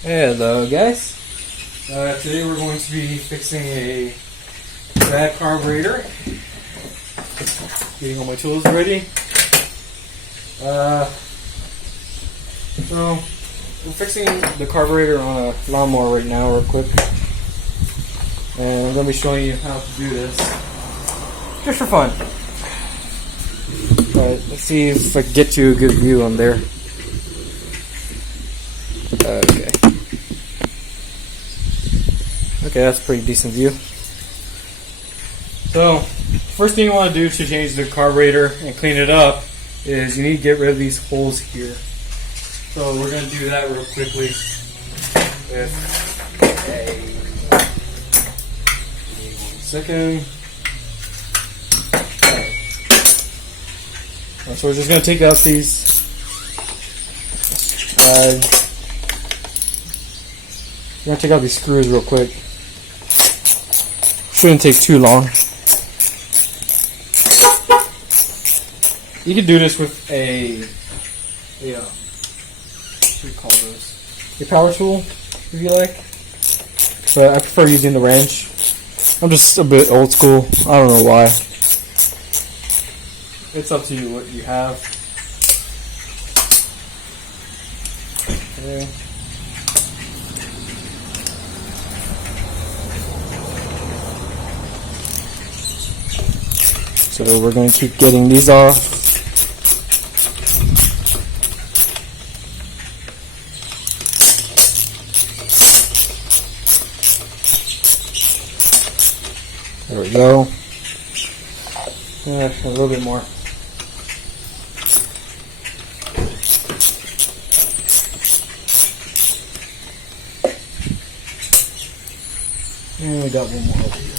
Hello guys, today we're going to be fixing a bad carburetor. Getting all my tools ready. So we're fixing the carburetor on a lawnmower right now real quick. And I'm going to be showing you how to do this. Just for fun. But let's see if I can get you a good view on there. Okay. Okay, that's a pretty decent view. So, first thing you want to do to change the carburetor and clean it up is you need to get rid of these holes here. So we're going to do that real quickly with a... Give me 1 second. Alright. So we're just going to take out these we're going to take out these screws real quick. Shouldn't take too long. You can do this with a what do you call those? A power tool, if you like. But I prefer using the wrench. I'm just a bit old school. I don't know why. It's up to you what you have. Okay. So we're going to keep getting these off. There we go. A little bit more. And we got one more over here.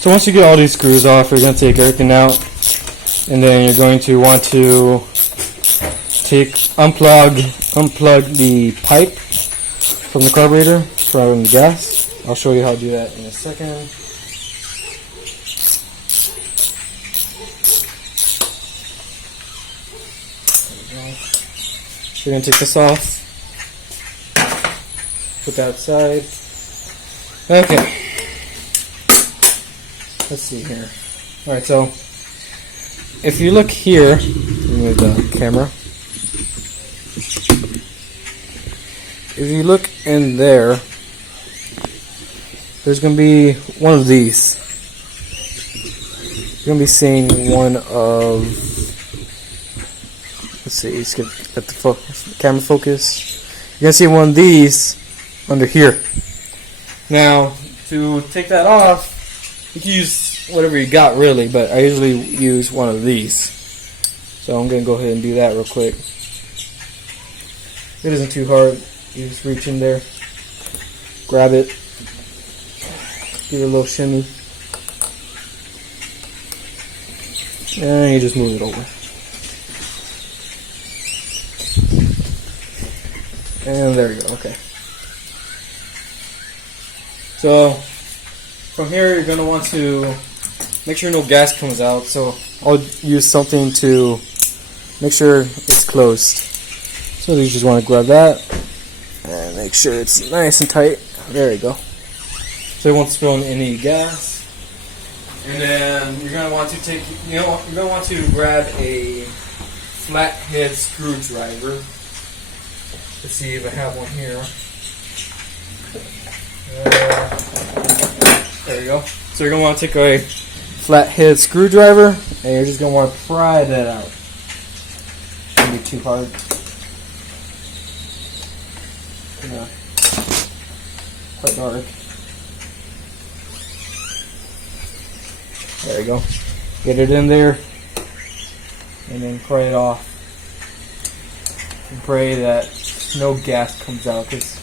So once you get all these screws off, you're going to take everything out, and then you're going to want to unplug the pipe from the carburetor from the gas. I'll show you how to do that in a second. There we go. So you're going to take this off, put that aside. Okay. Let's see here. Alright, so if you look here, move the camera. If you look in there, there's going to be one of these. You're going to be seeing one of, let's see, let's get the camera focus. You're going to see one of these under here. Now, to take that off, you can use whatever you got really, but I usually use one of these. So I'm going to go ahead and do that real quick. It isn't too hard. You just reach in there, grab it, give it a little shimmy, and you just move it over. And there you go, okay. So from here, you're going to want to make sure no gas comes out. So I'll use something to make sure it's closed. So you just want to grab that and make sure it's nice and tight. There you go. So it won't spill any gas. And then you're going to want to take, you're going to want to grab a flathead screwdriver. Let's see if I have one here. There you go. So you're going to want to take a flathead screwdriver and you're just going to want to pry that out. Shouldn't be too hard. Yeah. Quite dark. There you go. Get it in there and then pry it off. And pray that no gas comes out because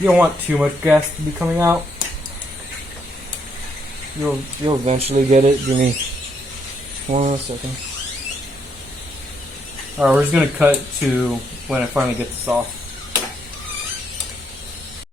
you don't want too much gas to be coming out. You'll eventually get it. Give me 1 second. Alright, we're just going to cut to when I finally get this off.